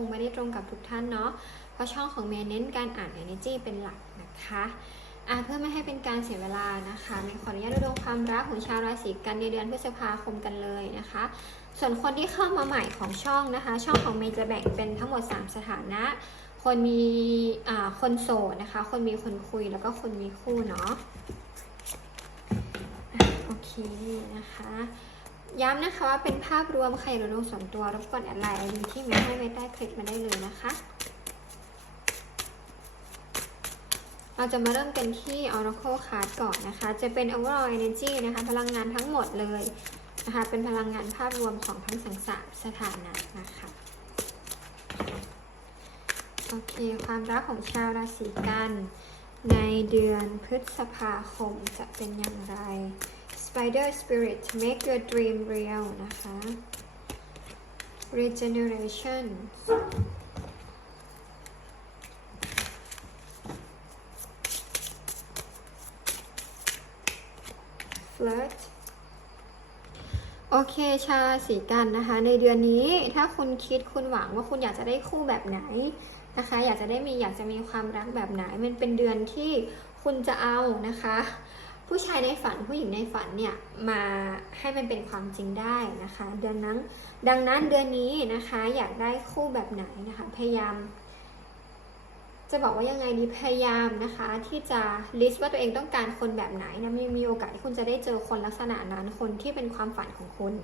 งไม่ได้ตรงกับทุกท่านเนาะ เพราะช่องของเมย์เน้นการอ่าน energy เป็นหลักนะคะอะเพื่อไม่ให้เป็นการเสียเวลานะคะเมย์ขออนุญาตดูดวงความรักของชาวราศีกันในเดือนพฤษภาคมกันเลยนะคะ ส่วนคนที่เข้ามาใหม่ของช่องนะคะ ช่องของเมย์จะแบ่งเป็นทั้งหมด 3 สถานะ คนมีอ่าคนโสดนะคะ คนมีคนคุยแล้วก็คนมีคู่เนาะอะโอเคนะคะ ย้ำนะคะว่าเป็นภาพรวมใครหรือดวงส่วนตัวรบกวนแอดไลน์ไอที่มย์ให้ไว้ใต้คลิปมาได้เลยนะคะ เราจะมาเริ่มกันที่ Oracle Card ก่อนนะคะ จะเป็น overall energy นะคะ พลังงานทั้งหมดเลยนะคะ เป็นพลังงานภาพรวมของทั้งสังสามสถานะนะคะโอเคความรักของชาวราศีกัน ในเดือนพฤษภาคมจะเป็นอย่างไร Spider Spirit make your dream real นะคะ Regeneration Flirt โอเคชาวราศีกันนะคะ ในเดือนนี้ถ้าคุณคิดคุณหวังว่าคุณอยากจะได้คู่แบบไหนนะคะ อยากจะได้มีอยากจะมีความรักแบบไหน มันเป็นเดือนที่คุณจะเอานะคะ ผู้ชายในฝันผู้หญิงในฝันเนี่ยมาให้มันเป็นความจริงได้นะคะเดือนนั้นดังนั้นเดือนนี้นะคะอยากได้คู่แบบไหนนะคะพยายาม จะบอกว่ายังไงดีพยายามนะคะที่จะ list ว่าตัวเองต้องการคนแบบไหนนะมีมีโอกาสที่คุณจะได้เจอคนลักษณะนั้นคนที่เป็นความฝันของคุณ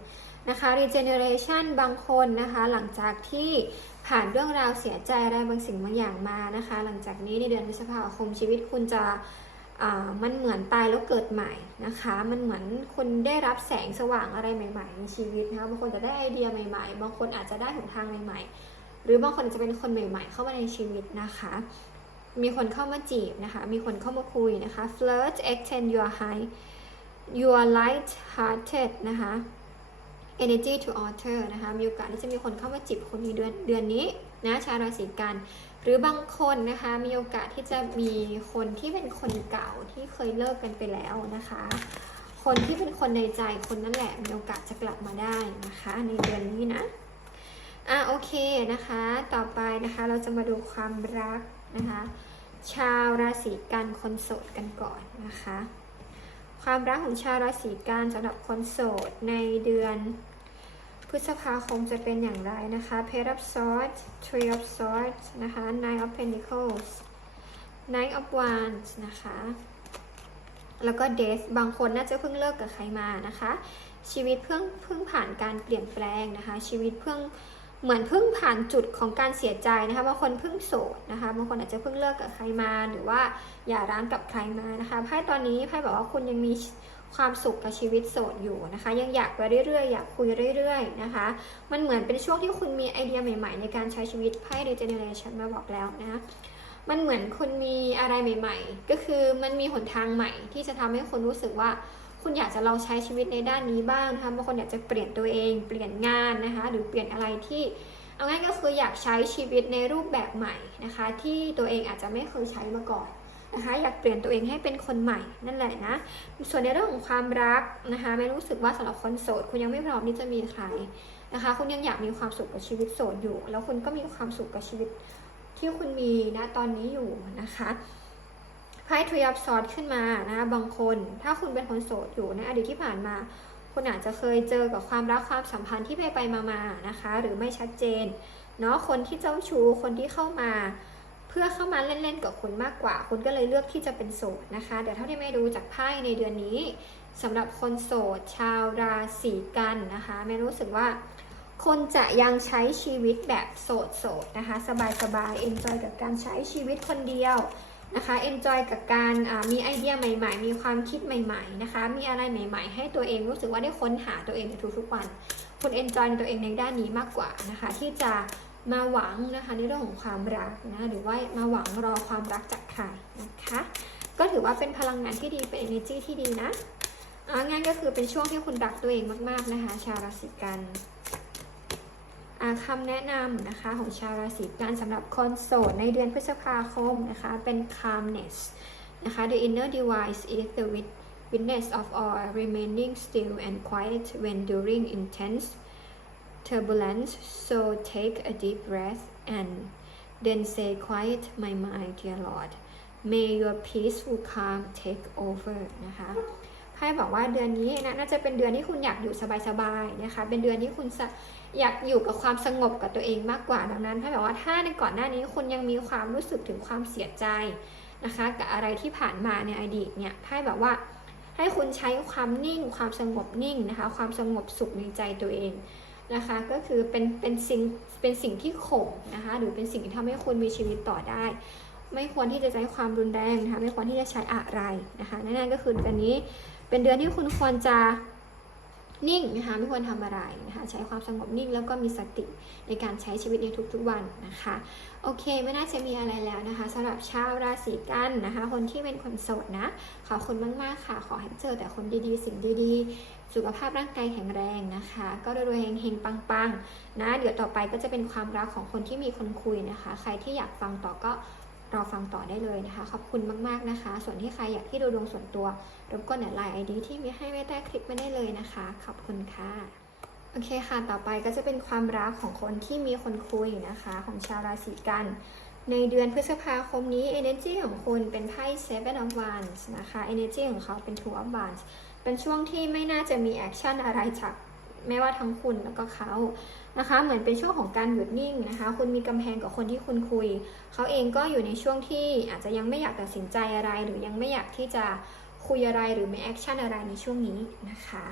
นะคะ regeneration บางคนนะคะหลังจากที่ผ่านเรื่องราวเสียใจอะไรบางสิ่งบางอย่างมานะคะ หลังจากนี้ในเดือนพฤษภาคมชีวิตคุณจะ มันเหมือนตายแล้วเกิดใหม่นะคะ มันเหมือนคุณได้รับแสงสว่างอะไรใหม่ ๆ ในชีวิตนะคะบางคนจะได้ไอเดียใหม่ๆ บางคนอาจจะได้หนทางใหม่ ๆ หรือบางคนจจะเป็นคนใหม่ ๆ เข้ามาในชีวิตนะคะ มีคนเข้ามาจีบนะคะ มีคนเข้ามาคุยนะคะ flirt extend your high your light hearted นะคะ energy to alter นะคะ มีโอกาสที่จะมีคนเข้ามาจีบคนในเดือนเดือนนี้นะ ชาวราศีกัน หรือบางคนนะคะมีโอกาสที่จะมีคนที่เป็นคนเก่าที่เคยเลิกกันไปแล้วนะคะ คนที่เป็นคนในใจคนนั่นแหละมีโอกาสจะกลับมาได้นะคะ ในเดือนนี้นะอะโอเคนะคะ ต่อไปนะคะเราจะมาดูความรักนะคะ ชาวราศีกันคนโสดกันก่อนนะคะ ความรักของชาวราศีกันสำหรับคนโสดในเดือน พฤษภาคมจะเป็นอย่างไรนะคะ Page of Swords Three of Swords นะคะ Nine of Pentacles Nine of Wands นะคะ แล้วก็ Death บางคนน่าจะเพิ่งเลิกกับใครมานะคะ ชีวิตเพิ่งเพิ่งผ่านการเปลี่ยนแปลงนะคะ ชีวิตเพิ่งเหมือนเพิ่งผ่านจุดของการเสียใจนะคะบางคนเพิ่งโสดนะคะบางคนอาจจะเพิ่งเลิกกับใครมาหรือว่าอย่าร้างกับใครมานะคะไพ่ตอนนี้ไพ่บอกว่าคุณยังมี ความสุขกับชีวิตโสดอยู่นะคะ ยังอยากไปเรื่อยๆ อยากคุยเรื่อย ๆ นะคะ มันเหมือนเป็นช่วงที่คุณมีไอเดียใหม่ๆ ในการใช้ชีวิตไพ่ regeneration มาบอกแล้วนะมันเหมือนคุณมีอะไรใหม่ ๆ ก็คือมันมีหนทางใหม่ ที่จะทำให้คุณรู้สึกว่า คุณอยากจะลองใช้ชีวิตในด้านนี้บ้างนะคะบางคนอยากจะเปลี่ยนตัวเอง เปลี่ยนงานนะคะ หรือเปลี่ยนอะไรที่เอาง่ายก็คืออยากใช้ชีวิตในรูปแบบใหม่นะคะ ที่ตัวเองอาจจะไม่เคยใช้มาก่อน นะคะอยากเปลี่ยนตัวเองให้เป็นคนใหม่นั่นแหละนะ ส่วนในเรื่องของความรักนะคะไม่รู้สึกว่าสำหรับคนโสดคุณยังไม่พร้อมที่จะมีใครนะคะ คุณยังอยากมีความสุขกับชีวิตโสดอยู่ แล้วคุณก็มีความสุขกับชีวิตที่คุณมีนะตอนนี้อยู่นะคะไพ่ทรีอัพซอดขึ้นมานะคะบางคน ถ้าคุณเป็นคนโสดอยู่ในอดีตที่ผ่านมาคุณอาจจะเคยเจอกับความรักความสัมพันธ์ที่ไปไปมามานะคะ หรือไม่ชัดเจนเนาะคนที่เจ้าชู้คนที่เข้ามา เพื่อเข้ามาเล่นๆกับคุณมากกว่า คุณก็เลยเลือกที่จะเป็นโสดนะคะ เดี๋ยวเท่าที่ไม่ดูจากไพ่ในเดือนนี้สำหรับคนโสด ชาวราศีกันนะคะไม่รู้สึกว่าคนจะยังใช้ชีวิตแบบโสดๆนะคะ สบายๆเอนจอยกับการใช้ชีวิตคนเดียวนะคะเอนจอยกับการมีไอเดียใหม่ ๆ มีความคิดใหม่ๆนะคะ มีอะไรใหม่ ๆ ให้ตัวเองรู้สึกว่าได้ค้นหาตัวเองในทุกๆวัน คุณเอนจอยในตัวเองในด้านนี้มากกว่านะคะ ที่จะ มาหวังนะคะในเรื่องของความรักนะหรือว่ามาหวังรอความรักจากใครนะคะก็ถือว่าเป็นพลังงานที่ดีเป็น energy ที่ดีนะอ่างานก็คือเป็นช่วงที่คุณรักตัวเองมากๆนะคะ ชาวราศีกันคำแนะนำนะคะของชาวราศีกันสำหรับคนโสดในเดือนพฤษภาคมนะคะเป็น calmness นะคะ the inner device is the wit witness of all remaining still and quiet when during intense turbulence so take a deep breath and then say quiet my mind dear Lord may your peaceful calm take over นะคะไพ่บอกว่าเดือนนี้นะน่าจะเป็นเดือนที่คุณอยากอยู่สบายๆนะคะเป็นเดือนที่คุณอยากอยู่กับความสงบกับตัวเองมากกว่าดังนั้นไพ่บอกว่าถ้าในก่อนหน้านี้คุณยังมีความรู้สึกถึงความเสียใจนะคะกับอะไรที่ผ่านมาในอดีตเนี่ยไพ่บอกว่าให้คุณใช้ความนิ่ง ความสงบนิ่งนะคะความสงบสุขในใจตัวเอง นะคะก็คือเป็นเป็นสิ่งเป็นสิ่งที่ข่มนะคะหรือเป็นสิ่งที่ทำให้คุณมีชีวิตต่อได้ ไม่ควรที่จะใช้ความรุนแรงนะคะไม่ควรที่จะใช้อะไรนะคะนั่นก็คือเดือนนี้เป็นเดือนที่คุณควรจะ นิ่งนะคะไม่ควรทำอะไรนะคะใช้ความสงบนิ่งแล้วก็มีสติในการใช้ชีวิตในทุกๆวันนะคะโอเค ไม่น่าจะมีอะไรแล้วนะคะสำหรับชาวราศีกันนะคะ คนที่เป็นคนโสดนะขอบคุณมากๆค่ะ ขอให้เจอแต่คนดีๆ สิ่งดีๆ สุขภาพร่างกายแข็งแรงนะคะ ก็รวยๆเฮงๆปังๆนะเดี๋ยวต่อไปก็จะเป็นความรักของคนที่มีคนคุยนะคะ ใครที่อยากฟังต่อก็ รอฟังต่อได้เลยนะคะ ขอบคุณมากๆนะคะ ส่วนที่ใครอยากที่ดูดวงส่วนตัวรบกวนแอดไลน์ไอดีที่มีให้ไว้ใต้คลิปมาได้เลยนะคะ ขอบคุณค่ะโอเคค่ะ ต่อไปก็จะเป็นความรักของคนที่มีคนคุยนะคะ ของชาวราศีกัน ในเดือนพฤษภาคมนี้ energy ของคุณเป็นไพ่ seven of wands นะคะ energy ของเขาเป็น two of wands เป็นช่วงที่ไม่น่าจะมีแอคชั่นอะไรจาก ไม่ว่าทั้งคุณแล้วก็เขานะคะ เหมือนเป็นช่วงของการหยุดนิ่งนะคะ คุณมีกำแพงกับคนที่คุณคุย เขาเองก็อยู่ในช่วงที่อาจจะยังไม่อยากตัดสินใจอะไร หรือยังไม่อยากที่จะคุยอะไรหรือไม่แอคชั่นอะไรในช่วงนี้นะคะ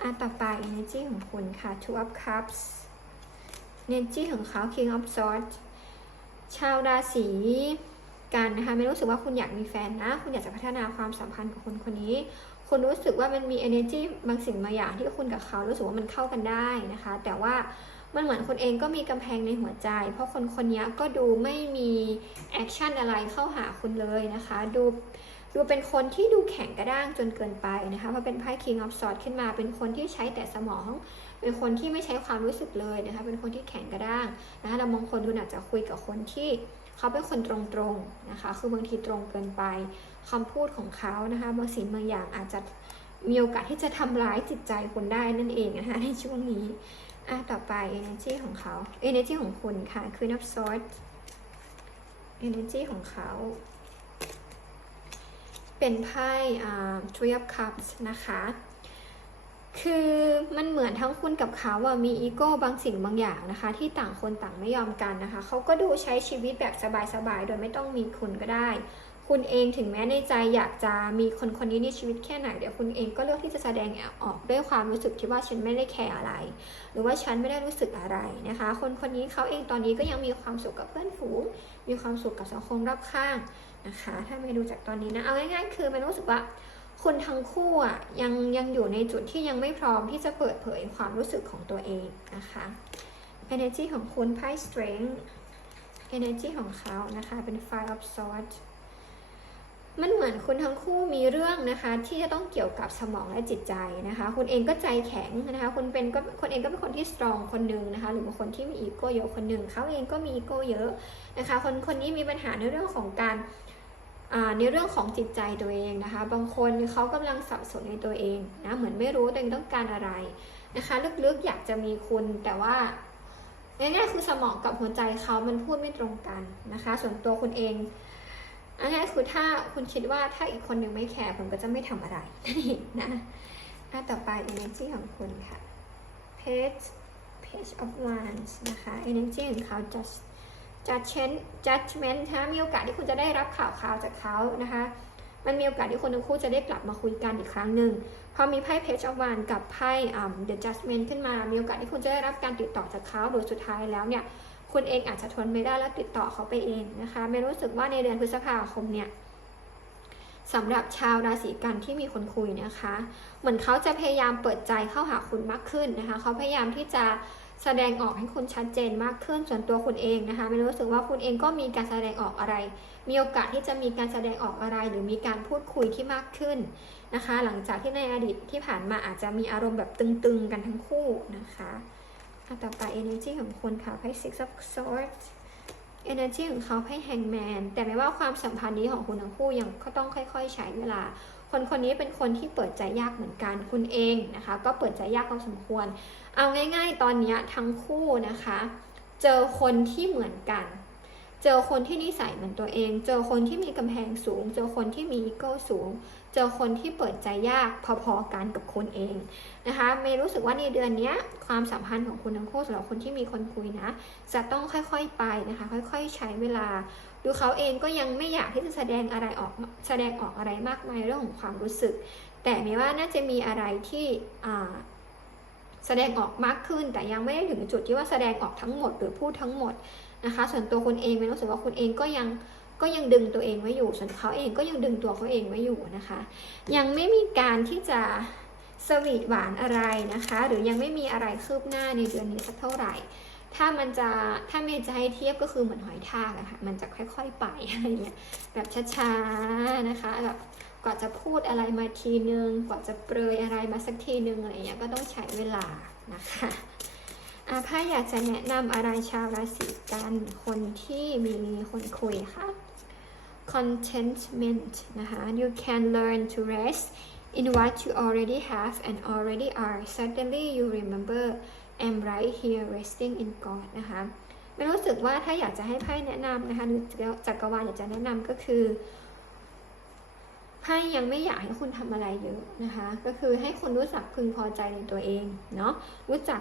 อะต่อไป energy ของคุณค่ะ two of cups energy ของเขา king of swords ชาวราศีกันนะคะ ไม่รู้สึกว่าคุณอยากมีแฟนนะ คุณอยากจะพัฒนาความสัมพันธ์กับคนคนนี้ คุณรู้สึกว่ามันมี energy บางสิ่งบางอย่างที่คุณกับเขารู้สึกว่ามันเข้ากันได้นะคะ แต่ว่ามันเหมือนคนเองก็มีกำแพงในหัวใจ เพราะคนคนนี้ก็ดูไม่มีแอคชั่นอะไรเข้าหาคุณเลยนะคะ ดูดูเป็นคนที่ดูแข็งกระด้างจนเกินไปนะคะเพราะเป็นไพ่ King of Swords ขึ้นมา เป็นคนที่ใช้แต่สมอง เป็นคนที่ไม่ใช้ความรู้สึกเลยนะคะ เป็นคนที่แข็งกระด้างนะคะเรามองคนดูอาจจะคุยกับคนที่ เขาเป็นคนตรงๆนะคะ คือบางทีตรงเกินไปคำพูดของเขานะคะบางสิ่งบางอย่างอาจจะมีโอกาสที่จะทำร้ายจิตใจคนได้นั่นเองนะคะในช่วงนี้อะต่อไป energy ของเขา energy ของคุณค่ะ Queen of Swords energy ของเขา เป็นไพ่อ่า Three of Cups นะคะ คือมันเหมือนทั้งคุณกับเขาอะมีอีโก้บางสิ่งบางอย่างนะคะ ที่ต่างคนต่างไม่ยอมกันนะคะเขาก็ดูใช้ชีวิตแบบสบายๆโดยไม่ต้องมีคุณก็ได้ คุณเองถึงแม้ในใจอยากจะมีคนคนนี้ในชีวิตแค่ไหนเดี๋ยวคุณเองก็เลือกที่จะแสดงออกด้วยความรู้สึกที่ว่าฉันไม่ได้แคร์อะไร หรือว่าฉันไม่ได้รู้สึกอะไรนะคะ คนคนนี้เขาเองตอนนี้ก็ยังมีความสุขกับเพื่อนฝูง มีความสุขกับสังคมรอบข้างนะคะ ถ้าไม่ดูจากตอนนี้นะเอาง่ายๆ คือมันรู้สึกว่า คนทั้งคู่อะยังยังอยู่ในจุดที่ยังไม่พร้อมที่จะเปิดเผยความรู้สึกของตัวเองนะคะ energy ของคุณไพ่ strength energy ของเขานะคะเป็น five of swords มันเหมือนคุณทั้งคู่มีเรื่องนะคะ ที่จะต้องเกี่ยวกับสมองและจิตใจนะคะ คุณเองก็ใจแข็งนะคะคุณเป็นก็คนเองก็เป็นคนที่ strong คนหนึ่งนะคะ หรือบางคนที่มีอีโก้เยอะคนหนึ่งเขาเองก็มีอีโก้เยอะนะคะ คนคนนี้มีปัญหาในเรื่องของการ ในเรื่องของจิตใจตัวเองนะคะ บางคนเขากำลังสับสนในตัวเองนะเหมือนไม่รู้ตัวเองต้องการอะไรนะคะลึกๆอยากจะมีคุณแต่ว่าง่ายๆคือสมองกับหัวใจเขามันพูดไม่ตรงกันนะคะ ส่วนตัวคุณเองง่ายๆคือถ้าคุณคิดว่าถ้าอีกคนหนึ่งไม่แคร์ผมก็จะไม่ทำอะไรนั่นเองนะอะต่อไป energy ของคุณค่ะ page page of wands นะคะ energy ของเขา just judgment judgment นะมีโอกาสที่คุณจะได้รับข่าวข่าวจากเขานะคะ มันมีโอกาสที่คนทั้งคู่จะได้กลับมาคุยกันอีกครั้งหนึ่งพอมีไพ่ page of wands กับไพ่ the judgment ขึ้นมา มีโอกาสที่คุณจะได้รับการติดต่อจากเขาโดยสุดท้ายแล้วเนี่ยคุณเองอาจจะทนไม่ได้แล้วติดต่อเขาไปเองนะคะไม่รู้สึกว่าในเดือนพฤษภาคมเนี่ยสำหรับชาวราศีกันที่มีคนคุยนะคะ เหมือนเขาจะพยายามเปิดใจเข้าหาคุณมากขึ้นนะคะ เขาพยายามที่จะ แสดงออกให้คุณชัดเจนมากขึ้นส่วนตัวคุณเองนะคะไม่รู้สึกว่าคุณเองก็มีการแสดงออกอะไร มีโอกาสที่จะมีการแสดงออกอะไร หรือมีการพูดคุยที่มากขึ้นนะคะ หลังจากที่ในอดีตที่ผ่านมาอาจจะมีอารมณ์แบบตึงๆกันทั้งคู่นะคะต่อไป energy ของคุณค่ะไพ่ six of swords energy ของเขาไพ่ hangman แต่ไม่ว่าความสัมพันธ์นี้ของคุณทั้งคู่ยังก็ต้องค่อยๆ ใช้เวลาคนคนนี้เป็นคนที่เปิดใจยากเหมือนกันคุณเองนะคะ ก็เปิดใจยากพอสมควร เอาง่าย ๆ ตอนนี้ทั้งคู่นะคะ เจอคนที่เหมือนกัน เจอคนที่นิสัยเหมือนตัวเอง เจอคนที่มีกำแพงสูง เจอคนที่มีอีโก้สูง เจอคนที่เปิดใจยากพอๆกันกับคนเองนะคะเมย์รู้สึกว่าในเดือนนี้ความสัมพันธ์ของคุณทั้งคู่สำหรับคนที่มีคนคุยนะ จะต้องค่อยๆไปนะคะ ค่อยๆใช้เวลาดูเขาเองก็ยังไม่อยากที่จะแสดงอะไรออกแสดงออกอะไรมากมายเรื่องของความรู้สึก แต่เมย์ว่าน่าจะมีอะไรที่ แสดงออกมากขึ้น แต่ยังไม่ได้ถึงจุดที่ว่าแสดงออกทั้งหมดหรือพูดทั้งหมดนะคะ ส่วนตัวคุณเองเมย์รู้สึกว่าคุณเองก็ยังก็ยังดึงตัวเองไว้อยู่ ส่วนเขาเองก็ยังดึงตัวเขาเองไว้อยู่นะคะ ยังไม่มีการที่จะสวีทหวานอะไรนะคะ หรือยังไม่มีอะไรคืบหน้าในเดือนนี้สักเท่าไหร่ ถ้ามันจะถ้าเมย์จะให้เทียบก็คือเหมือนหอยทากอะค่ะ มันจะค่อยๆไปอะไรเงี้ยแบบช้าๆนะคะแบบ กว่าจะพูดอะไรมาทีนึง กว่าจะเปรยอะไรมาสักทีนึงอะไรเงี้ยก็ต้องใช้เวลานะคะอาถ้าอยากจะแนะนำอะไรชาวราศีกัน คนที่มีคนคุยค่ะ contentment นะคะ you can learn to rest in what you already have and already are suddenly you remember I'm right here resting in God นะคะไม่รู้สึกว่าถ้าอยากจะให้ไพ่แนะนำนะคะหรือจักรวาลอยากจะแนะนำก็คือ ไพ่ยังไม่อยากให้คุณทำอะไรเยอะนะคะ ก็คือให้คุณรู้จักพึงพอใจในตัวเองเนาะรู้จัก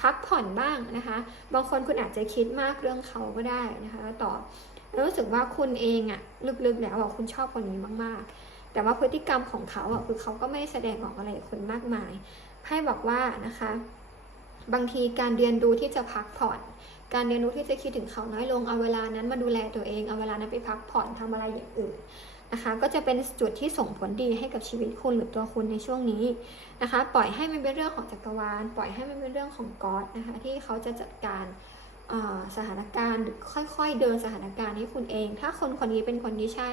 พักผ่อนบ้างนะคะ บางคนคุณอาจจะคิดมากเรื่องเขาก็ได้นะคะต่อรู้สึกว่าคุณเองอะลึกๆแล้วอะคุณชอบคนนี้มาก ๆ แต่ว่าพฤติกรรมของเขาอะคือเขาก็ไม่แสดงออกอะไรคุณมากมายไพ่บอกว่านะคะ บางทีการเรียนรู้ที่จะพักผ่อนการเรียนรู้ที่จะคิดถึงเขาน้อยลง เอาเวลานั้นมาดูแลตัวเอง เอาเวลานั้นไปพักผ่อนทำอะไรอย่างอื่น นะคะ ก็จะเป็นจุดที่ส่งผลดีให้กับชีวิตคุณหรือตัวคุณในช่วงนี้นะคะ ปล่อยให้มันเป็นเรื่องของจักรวาล ปล่อยให้มันเป็นเรื่องของกอดนะคะ ที่เขาจะจัดการ สถานการณ์หรือค่อย ๆ เดินสถานการณ์ให้คุณเอง ถ้าคนคนนี้เป็นคนที่ใช่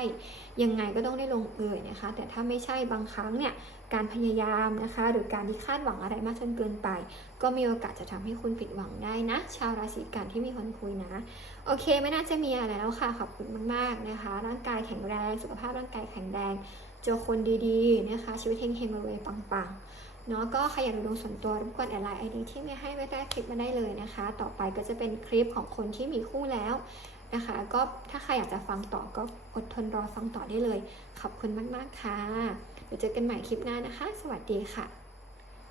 ยังไงก็ต้องได้ลงเอยนะคะ แต่ถ้าไม่ใช่บางครั้งเนี่ยการพยายามนะคะ หรือการที่คาดหวังอะไรมากจนเกินไป ก็มีโอกาสจะทำให้คุณผิดหวังได้นะ ชาวราศีกันที่มีคนคุยนะ โอเค ไม่น่าจะมีอะไรแล้วค่ะขอบคุณมากๆนะคะ ร่างกายแข็งแรง สุขภาพร่างกายแข็งแรงเจอคนดีๆนะคะ ชีวิตเฮงๆรวยๆปังๆ เนาะก็ใครอยากดูส่วนตัวรบกวนแอดไลน์ไอดีที่ไม่ให้ไว้ใต้คลิปมาได้เลยนะคะ ต่อไปก็จะเป็นคลิปของคนที่มีคู่แล้วนะคะ ก็ถ้าใครอยากจะฟังต่อก็อดทนรอฟังต่อได้เลย ขอบคุณมาก ๆ ค่ะเดี๋ยวเจอกันใหม่คลิปหน้านะคะ สวัสดีค่ะ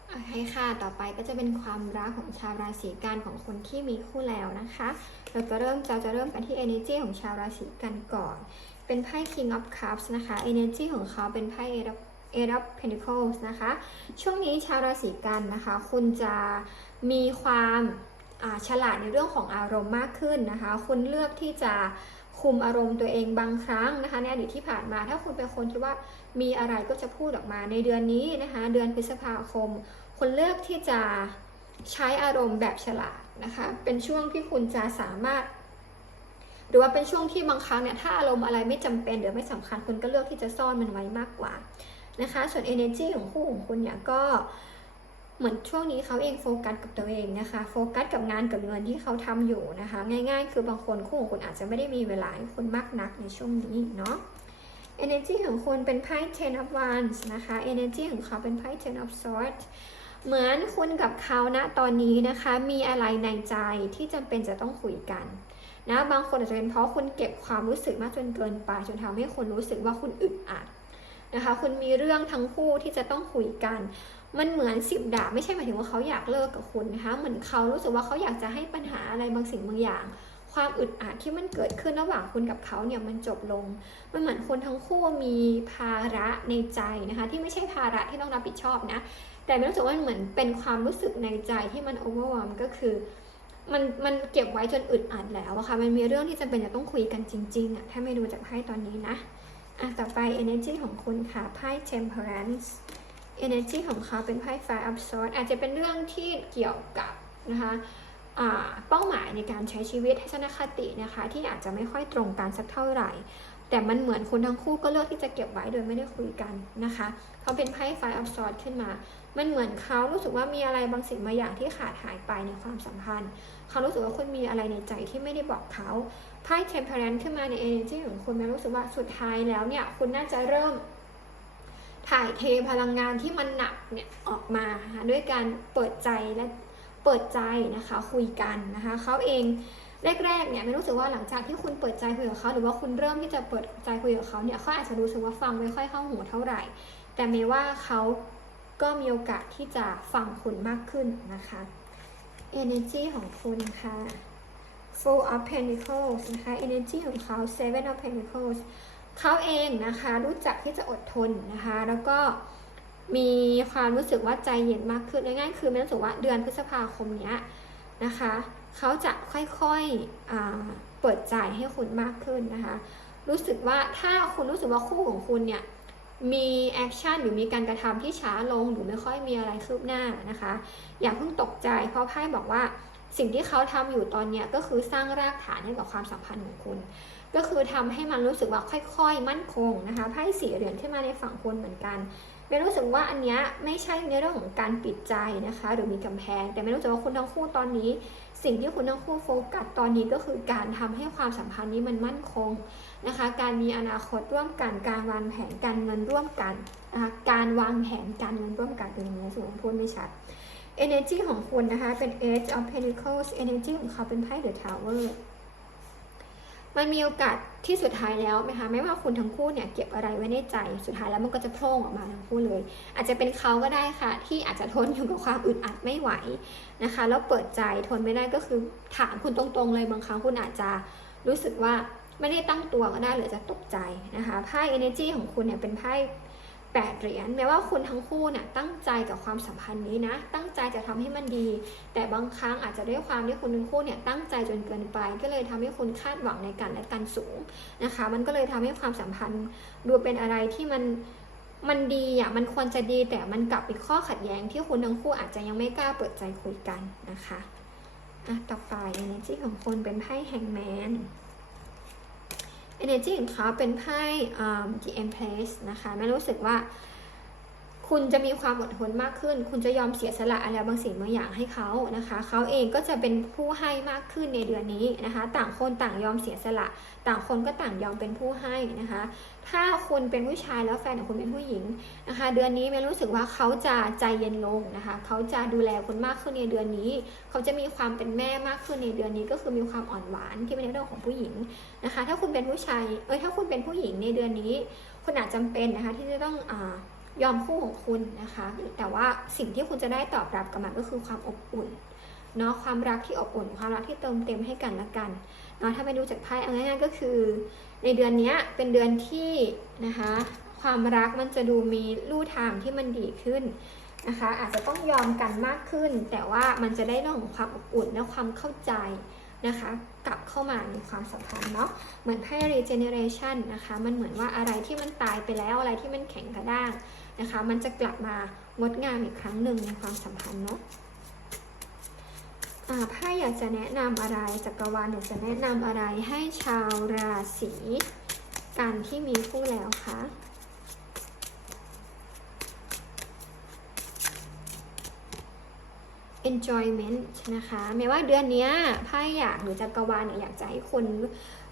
โอเคค่ะ ต่อไปก็จะเป็นความรักของชาวราศีกันของคนที่มีคู่แล้วนะคะ เราจะเริ่มเราจะเริ่มกันที่ energy ของชาวราศีกันก่อน เป็นไพ่ king of cups นะคะ energy ของเขาเป็นไพ่ eight of pentacles นะคะ ช่วงนี้ชาวราศีกันนะคะ คุณจะมีความฉลาดในเรื่องของอารมณ์มากขึ้นนะคะ คุณเลือกที่จะคุมอารมณ์ตัวเองบางครั้งนะคะในอดีตที่ผ่านมา ถ้าคุณเป็นคนที่ว่ามีอะไรก็จะพูดออกมาในเดือนนี้นะคะ เดือนพฤษภาคม คุณเลือกที่จะใช้อารมณ์แบบฉลาดนะคะ เป็นช่วงที่คุณจะสามารถ หรือว่าเป็นช่วงที่บางครั้งเนี่ยถ้าอารมณ์อะไรไม่จำเป็นหรือไม่สำคัญคุณก็เลือกที่จะซ่อนมันไว้มากกว่า นะคะ ส่วน energy ของคู่ของคุณเนี่ยก็เหมือนช่วงนี้เขาเองโฟกัสกับตัวเองนะคะ โฟกัสกับงานกับเงินที่เขาทำอยู่นะคะ ง่ายๆ คือบางคนคู่ของคุณอาจจะไม่ได้มีเวลาให้คุณมากนักในช่วงนี้เนาะ energy ของคุณเป็นไพ่ ten of wands นะคะ energy ของเขาเป็นไพ่ ten of swords เหมือนคุณกับเขานะตอนนี้นะคะ มีอะไรในใจที่จำเป็นจะต้องคุยกันนะบางคนอาจจะเป็นเพราะคุณเก็บความรู้สึกมากจนเกินไปจนทำให้คุณรู้สึกว่าคุณอึดอัด นะคะ คุณมีเรื่องทั้งคู่ที่จะต้องคุยกัน มันเหมือนสิบดาบไม่ใช่หมายถึงว่าเขาอยากเลิกกับคุณนะคะ เหมือนเขารู้สึกว่าเขาอยากจะให้ปัญหาอะไรบางสิ่งบางอย่าง ความอึดอัดที่มันเกิดขึ้นระหว่างคุณกับเขาเนี่ยมันจบลง มันเหมือนคนทั้งคู่มีภาระในใจนะคะ ที่ไม่ใช่ภาระที่ต้องรับผิดชอบนะ แต่ไม่รู้สึกว่าเหมือนเป็นความรู้สึกในใจที่มันโอเวอร์วอมก็คือมันมันเก็บไว้จนอึดอัดแล้วอะค่ะ มันมีเรื่องที่จำเป็นจะต้องคุยกันจริง ๆอะถ้าไม่ดูจากไพ่ตอนนี้นะ อะต่อไป energy ของคุณค่ะไพ่ temperance energy ของเขาเป็นไพ่ fire of swords อาจจะเป็นเรื่องที่เกี่ยวกับนะคะเป้าหมายในการใช้ชีวิตทัศนคตินะคะ ที่อาจจะไม่ค่อยตรงกันสักเท่าไหร่ แต่มันเหมือนคุณทั้งคู่ก็เลือกที่จะเก็บไว้โดยไม่ได้คุยกันนะคะเขาเป็นไพ่ไฟอับซอร์ขึ้นมา มันเหมือนเขารู้สึกว่ามีอะไรบางสิ่งบางอย่างที่ขาดหายไปในความสัมพันธ์ เขารู้สึกว่าคุณมีอะไรในใจที่ไม่ได้บอกเขาไพ่ temperance ขึ้นมาใน energy ของคุณมันรู้สึกว่าสุดท้ายแล้วเนี่ยคุณน่าจะเริ่ม ถ่ายเทพลังงานที่มันหนักเนี่ยออกมานะคะด้วยการเปิดใจและเปิดใจนะคะคุยกันนะคะเขาเองแรกๆเนี่ยไม่รู้สึกว่าหลังจากที่คุณเปิดใจคุยกับเขาหรือว่าคุณเริ่มที่จะเปิดใจคุยกับเขาเนี่ยเขาอาจจะรู้สึกว่าฟังไม่ค่อยเข้าหูเท่าไหร่ แต่เมย์ว่าเขา ก็มีโอกาสที่จะฟังคุณมากขึ้นนะคะ energy ของคุณค่ะ Four of Pentacles นะคะ energy ของเขา Seven of Pentacles เขาเองนะคะ รู้จักที่จะอดทนนะคะ แล้วก็มีความรู้สึกว่าใจเย็นมากขึ้นง่ายๆคือไม่รู้สึกว่าเดือนพฤษภาคมเนี้ยนะคะเขาจะค่อยๆเปิดใจให้คุณมากขึ้นนะคะ รู้สึกว่าถ้าคุณรู้สึกว่าคู่ของคุณเนี่ย มีแอคชั่นหรือมีการกระทำที่ช้าลงหรือไม่ค่อยมีอะไรคืบหน้านะคะ อย่าเพิ่งตกใจ เพราะไพ่บอกว่าสิ่งที่เขาทำอยู่ตอนนี้ก็คือสร้างรากฐานให้กับความสัมพันธ์ของคุณ ก็คือทำให้มันรู้สึกว่าค่อยๆ มั่นคงนะคะไพ่สีเหรียญขึ้นมาในฝั่งคุณเหมือนกันไม่รู้สึกว่าอันนี้ไม่ใช่ในเรื่องของการปิดใจนะคะ หรือมีกำแพง แต่ไม่รู้สึกว่าคุณทั้งคู่ตอนนี้ สิ่งที่คุณทั้งคู่โฟกัสตอนนี้ก็คือการทำให้ความสัมพันธ์นี้มันมั่นคงนะคะ การมีอนาคตร่วมกัน การวางแผนการเงินร่วมกันนะคะ การวางแผนการเงินร่วมกันเป็นอย่างนี้สูงพูดไม่ชัด energy ของคุณนะคะ เป็น Age of Pentacles energy ของเขาเป็นไพ่ The Tower มันมีโอกาสที่สุดท้ายแล้วไหมคะไม่ว่าคุณทั้งคู่เนี่ยเก็บอะไรไว้ในใจ สุดท้ายแล้วมันก็จะโผล่ออกมาทั้งคู่เลย อาจจะเป็นเขาก็ได้ค่ะ ที่อาจจะทนอยู่กับความอึดอัดไม่ไหวนะคะแล้วเปิดใจทนไม่ได้ก็คือถามคุณตรงๆเลยบางครั้งคุณอาจจะรู้สึกว่าไม่ได้ตั้งตัวก็ได้หรือจะตกใจนะคะไพ่ energy ของคุณเนี่ยเป็นไพ่ แปดเหรียญแม้ว่าคุณทั้งคู่เนี่ยตั้งใจกับความสัมพันธ์นี้นะ ตั้งใจจะทำให้มันดี แต่บางครั้งอาจจะด้วยความที่คุณทั้งคู่เนี่ยตั้งใจจนเกินไป ก็เลยทำให้คุณคาดหวังในกันและกันสูงนะคะ มันก็เลยทำให้ความสัมพันธ์ดูเป็นอะไรที่มันมันดีอะมันควรจะดีแต่มันกลับเป็นข้อขัดแย้งที่คุณทั้งคู่อาจจะยังไม่กล้าเปิดใจคุยกันนะคะอะต่อไป energy ของคนเป็นไพ่แฮงแมน energy ของเขาเป็นไพ่ the empress นะคะไม่รู้สึกว่า คุณจะมีความอดทนมากขึ้น คุณจะยอมเสียสละอะไรบางสิ่งบางอย่างให้เขานะคะ เขาเองก็จะเป็นผู้ให้มากขึ้นในเดือนนี้นะคะ ต่างคนต่างยอมเสียสละ ต่างคนก็ต่างยอมเป็นผู้ให้นะคะ ถ้าคุณเป็นผู้ชายแล้วแฟนของคุณเป็นผู้หญิงนะคะ เดือนนี้ไม่รู้สึกว่าเขาจะใจเย็นลงนะคะเขาจะดูแลคุณมากขึ้นในเดือนนี้ เขาจะมีความเป็นแม่มากขึ้นในเดือนนี้ ก็คือมีความอ่อนหวานที่เป็นเรื่องของผู้หญิงนะคะ ถ้าคุณเป็นผู้ชายเอ้ยถ้าคุณเป็นผู้หญิงในเดือนนี้ คุณอาจจำเป็นนะคะที่จะต้องอยอมคู่ของคุณนะคะ แต่ว่าสิ่งที่คุณจะได้ตอบรับกลับมาก็คือความอบอุ่นเนาะความรักที่อบอุ่น ความรักที่เติมเต็มให้กันและกันเนาะถ้าไปดูจากไพ่เอาง่ายๆก็คือ ในเดือนนี้เป็นเดือนที่นะคะความรักมันจะดูมีลู่ทางที่มันดีขึ้นนะคะ อาจจะต้องยอมกันมากขึ้น แต่ว่ามันจะได้เรื่องของความอบอุ่นและความเข้าใจนะคะ กลับเข้ามาในความสัมพันธ์เนาะเหมือนไพ่ regeneration นะคะ มันเหมือนว่าอะไรที่มันตายไปแล้วอะไรที่มันแข็งกระด้างนะคะ มันจะกลับมางดงามอีกครั้งหนึ่งในความสัมพันธ์เนาะ ไพ่อยากจะแนะนำอะไรจักรวาลอยากจะแนะนำอะไรให้ชาวราศีกันที่มีคู่แล้วคะ enjoyment นะคะแม้ว่าเดือนนี้ไพ่อยากหรือจักรวาลเนี่ยอยากจะให้คน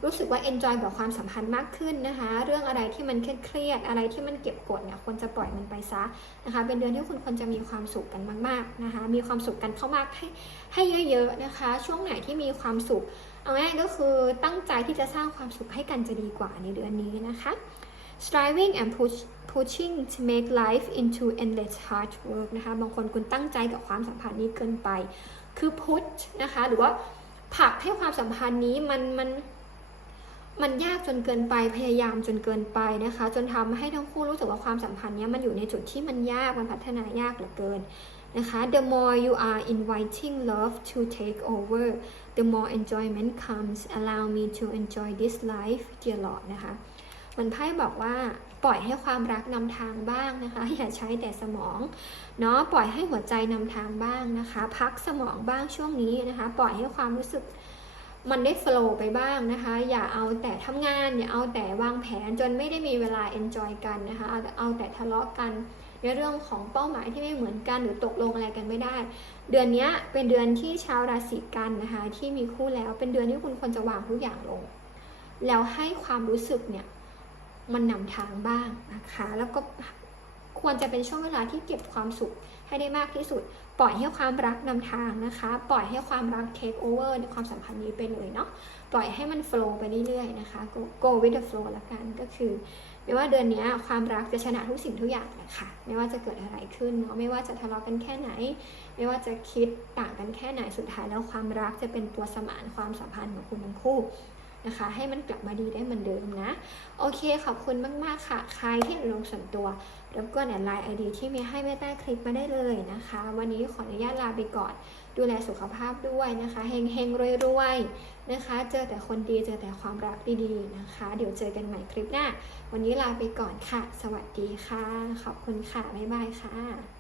รู้สึกว่า enjoy กับความสัมพันธ์มากขึ้นนะคะ เรื่องอะไรที่มันเครียดอะไรที่มันเก็บกดเนี่ยควรจะปล่อยมันไปซะนะคะ เป็นเดือนที่คุณควรจะมีความสุขกันมากๆนะคะ มีความสุขกันเข้ามากให้ให้เยอะๆนะคะ ช่วงไหนที่มีความสุข เอาง่ายก็คือตั้งใจที่จะสร้างความสุขให้กันจะดีกว่าในเดือนนี้นะคะ striving and push pushing to make life into endless hard work นะคะ บางคนคุณตั้งใจกับความสัมพันธ์นี้เกินไป คือ push นะคะ หรือว่าผลักให้ความสัมพันธ์นี้มันมัน มันยากจนเกินไปพยายามจนเกินไปนะคะ จนทำให้ทั้งคู่รู้สึกว่าความสัมพันธ์นี้มันอยู่ในจุดที่มันยากมันพัฒนายากเหลือเกินนะคะ the more you are inviting love to take over the more enjoyment comes allow me to enjoy this life dear Lord นะคะมันไพ่บอกว่าปล่อยให้ความรักนำทางบ้างนะคะ อย่าใช้แต่สมองเนาะปล่อยให้หัวใจนำทางบ้างนะคะ พักสมองบ้างช่วงนี้นะคะ ปล่อยให้ความรู้สึก มันได้โฟล์ไปบ้างนะคะ อย่าเอาแต่ทำงาน อย่าเอาแต่วางแผนจนไม่ได้มีเวลาเอนจอยกันนะคะ เอาเอาแต่ทะเลาะกัน ในเรื่องของเป้าหมายที่ไม่เหมือนกันหรือตกลงอะไรกันไม่ได้ เดือนนี้เป็นเดือนที่ชาวราศีกันนะคะ ที่มีคู่แล้วเป็นเดือนที่คุณควรจะวางทุกอย่างลง แล้วให้ความรู้สึกเนี่ยมันนำทางบ้างนะคะ แล้วก็ควรจะเป็นช่วงเวลาที่เก็บความสุขให้ได้มากที่สุด ปล่อยให้ความรักนำทางนะคะ ปล่อยให้ความรัก take over ในความสัมพันธ์นี้ไปเลยเนาะ ปล่อยให้มัน flow ไปเรื่อยๆนะคะ go, go with the flow ละกันก็คือ ไม่ว่าเดือนนี้ความรักจะชนะทุกสิ่งทุกอย่างเลยค่ะ ไม่ว่าจะเกิดอะไรขึ้นเนาะ ไม่ว่าจะทะเลาะกันแค่ไหน ไม่ว่าจะคิดต่างกันแค่ไหน สุดท้ายแล้วความรักจะเป็นตัวสมานความสัมพันธ์ของคุณทั้งคู่ นะคะ ให้มันกลับมาดีได้เหมือนเดิมนะ โอเคขอบคุณมาก ๆ ค่ะ ใครที่ลงส่วนตัวรบกวนแอดไลน์ไอดีที่มีให้ไว้ใต้คลิปมาได้เลยนะคะ วันนี้ขออนุญาตลาไปก่อน ดูแลสุขภาพด้วยนะคะเฮงเฮงรวยรวยๆนะคะ เจอแต่คนดีเจอแต่ความรักดีๆนะคะ เดี๋ยวเจอกันใหม่คลิปหน้า วันนี้ลาไปก่อนค่ะ สวัสดีค่ะ ขอบคุณค่ะบ๊ายบายค่ะ